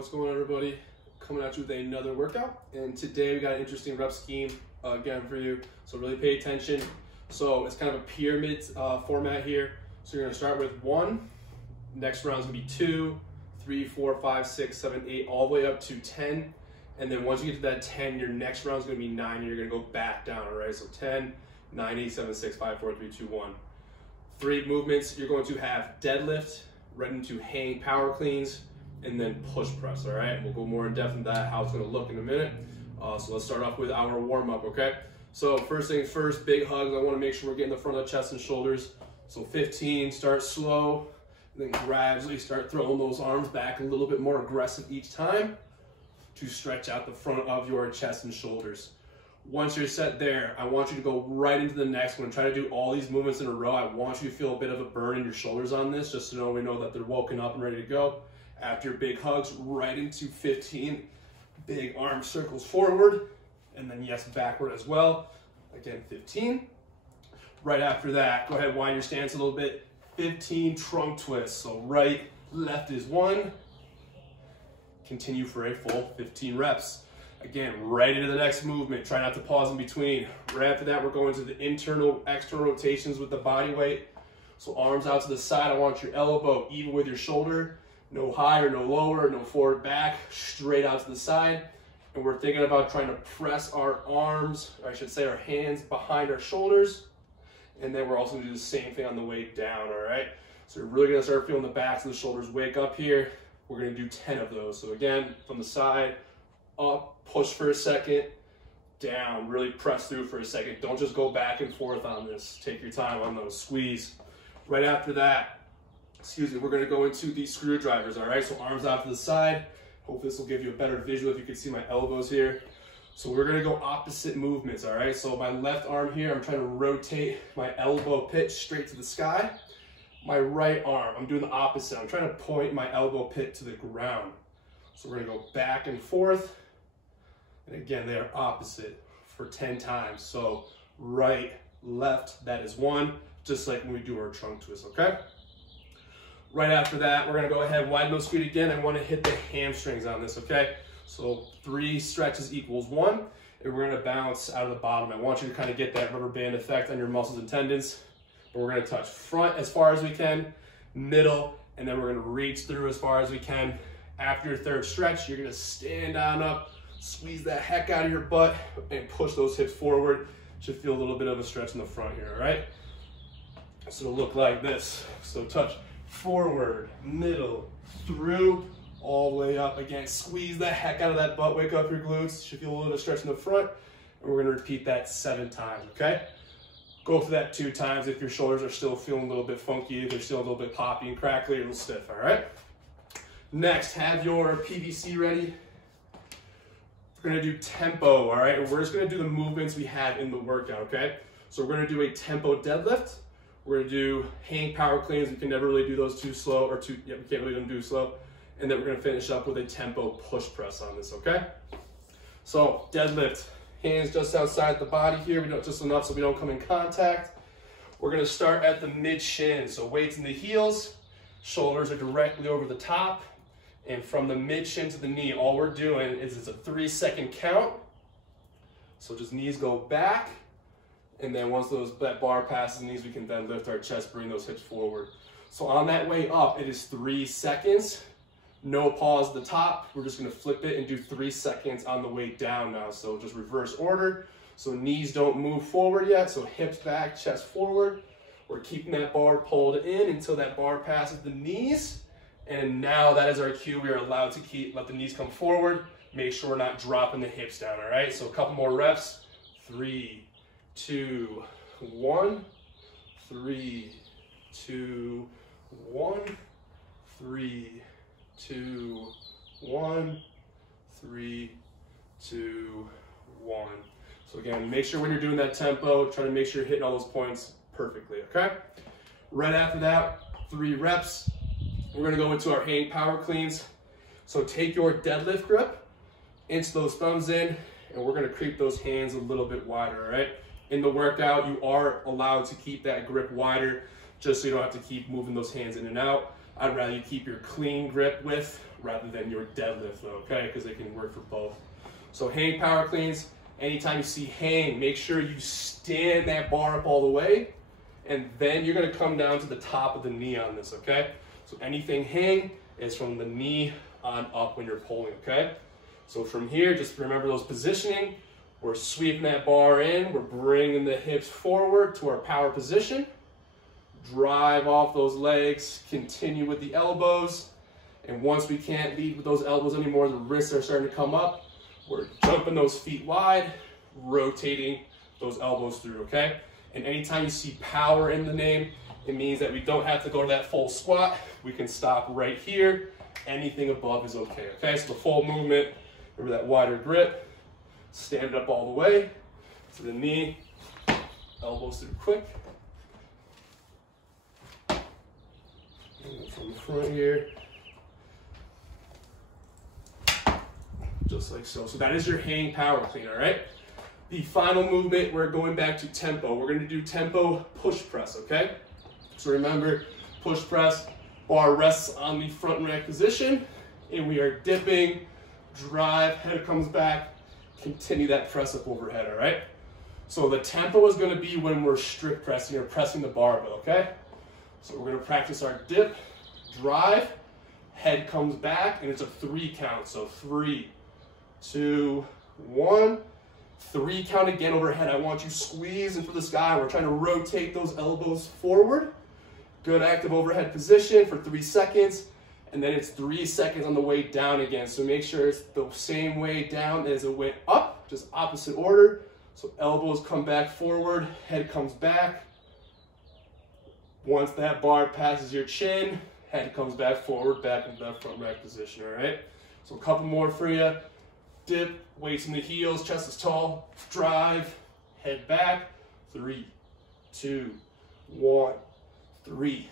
What's going on, everybody? Coming at you with another workout, and today we got an interesting rep scheme again for you, so really pay attention. So it's kind of a pyramid format here. So you're going to start with 1, next round's going to be 2, 3, 4, 5, 6, 7, 8, all the way up to 10, and then once you get to that 10, your next round's going to be 9, and you're going to go back down, all right? So 10, 9, 8, 7, 6, 5, 4, 3, 2, 1. 3 movements. You're going to have deadlift, right into hang power cleans, and then push press, all right? We'll go more in depth in that, how it's gonna look in a minute. So let's start off with our warm up, okay? So first things first, big hugs. I wanna make sure we're getting the front of the chest and shoulders. So 15, start slow, and then gradually start throwing those arms back a little bit more aggressive each time to stretch out the front of your chest and shoulders. Once you're set there, I want you to go right into the next one. Try to do all these movements in a row. I want you to feel a bit of a burn in your shoulders on this, just so we know that they're woken up and ready to go. After big hugs, right into 15. Big arm circles forward, and then yes, backward as well. Again, 15. Right after that, go ahead, wind your stance a little bit. 15 trunk twists. So right, left is 1. Continue for a full 15 reps. Again, right into the next movement. Try not to pause in between. Right after that, we're going to the internal, external rotations with the body weight. So arms out to the side. I want your elbow even with your shoulder. No higher, no lower, no forward, back, straight out to the side. And we're thinking about trying to press our arms, or I should say our hands behind our shoulders. And then we're also gonna do the same thing on the way down, all right? So we're really gonna start feeling the backs of the shoulders wake up here. We're gonna do 10 of those. So again, from the side, up, push for a second, down, really press through for a second. Don't just go back and forth on this. Take your time on those, squeeze. Right after that, we're gonna go into these screwdrivers, all right? So arms out to the side. Hope this will give you a better visual if you can see my elbows here. So we're gonna go opposite movements, all right? So my left arm here, I'm trying to rotate my elbow pit straight to the sky. My right arm, I'm doing the opposite. I'm trying to point my elbow pit to the ground. So we're gonna go back and forth. And again, they are opposite for 10 times. So right, left, that is 1, just like when we do our trunk twist, okay? Right after that, we're gonna go ahead, widen those feet again. I wanna hit the hamstrings on this, okay? So 3 stretches equals 1, and we're gonna bounce out of the bottom. I want you to kind of get that rubber band effect on your muscles and tendons. But we're gonna touch front as far as we can, middle, and then we're gonna reach through as far as we can. After your 3rd stretch, you're gonna stand on up, squeeze the heck out of your butt, and push those hips forward. Should feel a little bit of a stretch in the front here, all right? So it'll look like this. So touch forward, middle, through, all the way up. Again, squeeze the heck out of that butt, wake up your glutes. Should feel a little bit of stretch in the front. And we're gonna repeat that 7 times, okay? Go for that 2 times if your shoulders are still feeling a little bit funky, they're still a little bit poppy and crackly, a little stiff, all right? Next, have your PVC ready. We're gonna do tempo, all right? And we're just gonna do the movements we have in the workout, okay? So we're gonna do a tempo deadlift. We're gonna do hang power cleans. We can never really do those too slow, or we can't really do them too slow. And then we're gonna finish up with a tempo push press on this, okay? So deadlift, hands just outside the body here. We don't just enough so we don't come in contact. We're gonna start at the mid shin. So weights in the heels, shoulders are directly over the top. And from the mid shin to the knee, all we're doing is it's a 3-second count. So just knees go back. And then once that bar passes the knees, we can then lift our chest, bring those hips forward. So on that way up, it is 3 seconds. No pause at the top. We're just gonna flip it and do 3 seconds on the way down now. So just reverse order. So knees don't move forward yet. So hips back, chest forward. We're keeping that bar pulled in until that bar passes the knees. And now that is our cue. We are allowed to let the knees come forward. Make sure we're not dropping the hips down, all right? So a couple more reps. 3, 2, 1, 3, 2, 1, 3, 2, 1, 3, 2, 1. So again, make sure when you're doing that tempo, try to make sure you're hitting all those points perfectly, okay? Right after that, 3 reps. We're gonna go into our hang power cleans. So take your deadlift grip, inch those thumbs in, and we're gonna creep those hands a little bit wider, all right? In the workout, you are allowed to keep that grip wider just so you don't have to keep moving those hands in and out. I'd rather you keep your clean grip with rather than your deadlift though, okay? Because they can work for both. So hang power cleans, anytime you see hang, make sure you stand that bar up all the way, and then you're gonna come down to the top of the knee on this, okay? So anything hang is from the knee on up when you're pulling, okay? So from here, just remember those positioning. We're sweeping that bar in, we're bringing the hips forward to our power position. Drive off those legs, continue with the elbows. And once we can't lead with those elbows anymore, the wrists are starting to come up. We're jumping those feet wide, rotating those elbows through, okay? And anytime you see power in the name, it means that we don't have to go to that full squat. We can stop right here. Anything above is okay, okay? So the full movement, remember that wider grip, stand it up all the way to the knee, elbows through quick. And from the front here, just like so. So that is your hang power clean, all right? The final movement, we're going back to tempo. We're gonna do tempo push press, okay? So remember, push press, bar rests on the front rack position, and we are dipping, drive, head comes back, continue that press up overhead, all right? So the tempo is gonna be when we're strict pressing or pressing the barbell, okay? So we're gonna practice our dip, drive, head comes back, and it's a 3 count. So 3, 2, 1. 3 count again overhead. I want you squeezing for the sky. We're trying to rotate those elbows forward. Good active overhead position for 3 seconds. And then it's 3 seconds on the way down again. So make sure it's the same way down as it went up, just opposite order. So elbows come back forward, head comes back. Once that bar passes your chin, head comes back forward, back into that front rack position, all right? So a couple more for you. Dip, weights in the heels, chest is tall, drive, head back, 3, 2, 1, 3,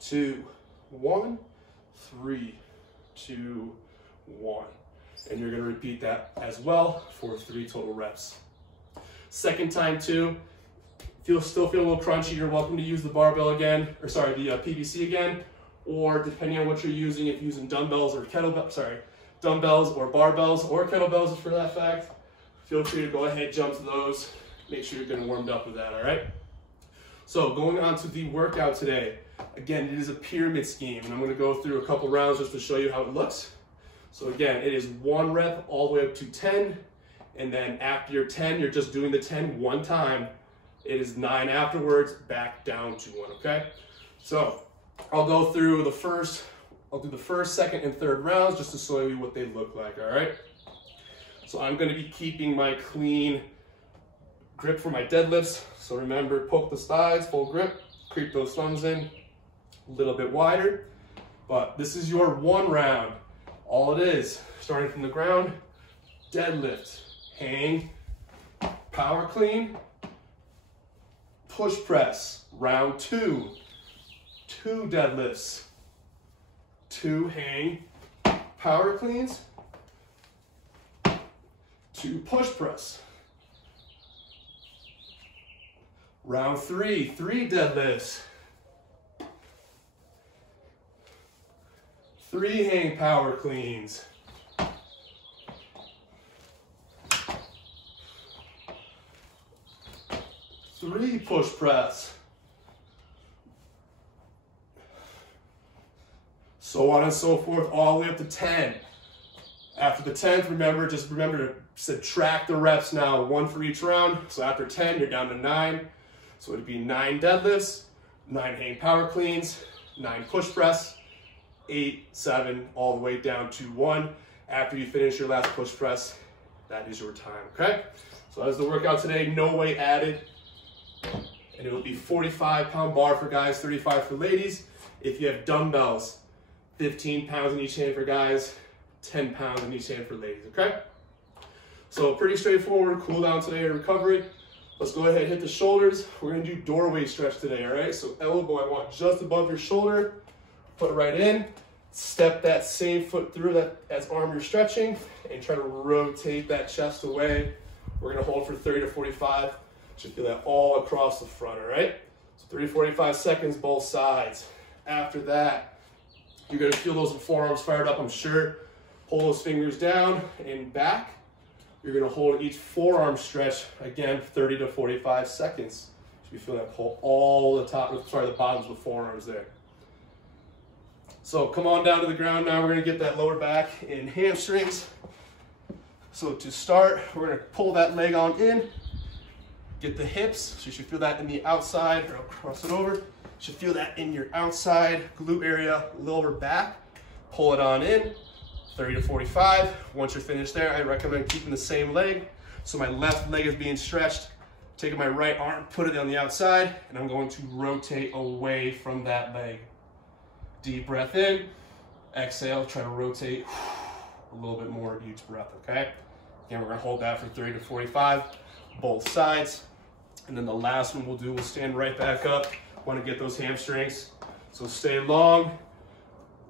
2, 1, 3, 2, 1. And you're gonna repeat that as well for 3 total reps. Second time too, if you still feel a little crunchy, you're welcome to use the barbell again, or sorry, the PVC again, or depending on what you're using, if you're using dumbbells or dumbbells or barbells or kettlebells for that fact, feel free to go ahead, jump to those. Make sure you're getting warmed up with that, all right? So going on to the workout today. Again, it is a pyramid scheme, and I'm gonna go through a couple rounds just to show you how it looks. So again, it is 1 rep all the way up to 10, and then after your 10, you're just doing the 10 1 time. It is 9 afterwards, back down to 1, okay? So I'll go through the first, I'll do the first, second, and third rounds just to show you what they look like, all right? So I'm gonna be keeping my clean grip for my deadlifts. So remember, poke the thighs, full grip, creep those thumbs in, a little bit wider. But this is your 1 round. All it is, starting from the ground, deadlift, hang, power clean, push press. Round 2, 2 deadlifts, 2 hang, power cleans, 2 push press. Round 3, 3 deadlifts, 3 hang power cleans, 3 push press. So on and so forth, all the way up to 10. After the 10th, remember to subtract the reps now, 1 for each round. So after 10, you're down to 9. So it'd be 9 deadlifts, 9 hang power cleans, 9 push press, 8, 7, all the way down to 1. After you finish your last push press, that is your time, okay? So that is the workout today, no weight added. And it will be 45-pound bar for guys, 35 for ladies. If you have dumbbells, 15 pounds in each hand for guys, 10 pounds in each hand for ladies, okay? So pretty straightforward, cool down today and recovery. Let's go ahead and hit the shoulders. We're gonna do doorway stretch today, all right? So elbow, I want just above your shoulder. Put it right in. Step that same foot through that as arm you're stretching and try to rotate that chest away. We're gonna hold for 30 to 45. Should feel that all across the front, all right? So 30 to 45 seconds, both sides. After that, You're gonna feel those forearms fired up, I'm sure. Pull those fingers down and back. You're gonna hold each forearm stretch, again, 30 to 45 seconds. You feel that pull all the bottoms of the forearms there. So come on down to the ground now. We're gonna get that lower back and hamstrings. So to start, we're gonna pull that leg on in, get the hips. So you should feel that in the outside, or I'll cross it over. You should feel that in your outside glute area, lower back. Pull it on in, 30 to 45. Once you're finished there, I recommend keeping the same leg. So my left leg is being stretched. Taking my right arm, put it on the outside, and I'm going to rotate away from that leg. Deep breath in, exhale, try to rotate a little bit more each breath, okay? Again, we're gonna hold that for 30 to 45, both sides. And then the last one we'll stand right back up. Wanna get those hamstrings. So stay long,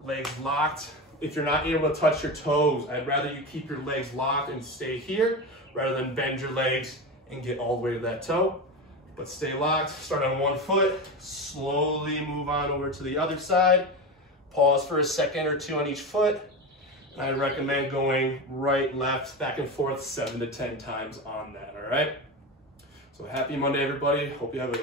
legs locked. If you're not able to touch your toes, I'd rather you keep your legs locked and stay here rather than bend your legs and get all the way to that toe. But stay locked, start on one foot, slowly move on over to the other side. Pause for a second or two on each foot. And I recommend going right, left, back and forth 7 to 10 times on that, all right? So happy Monday, everybody. Hope you have a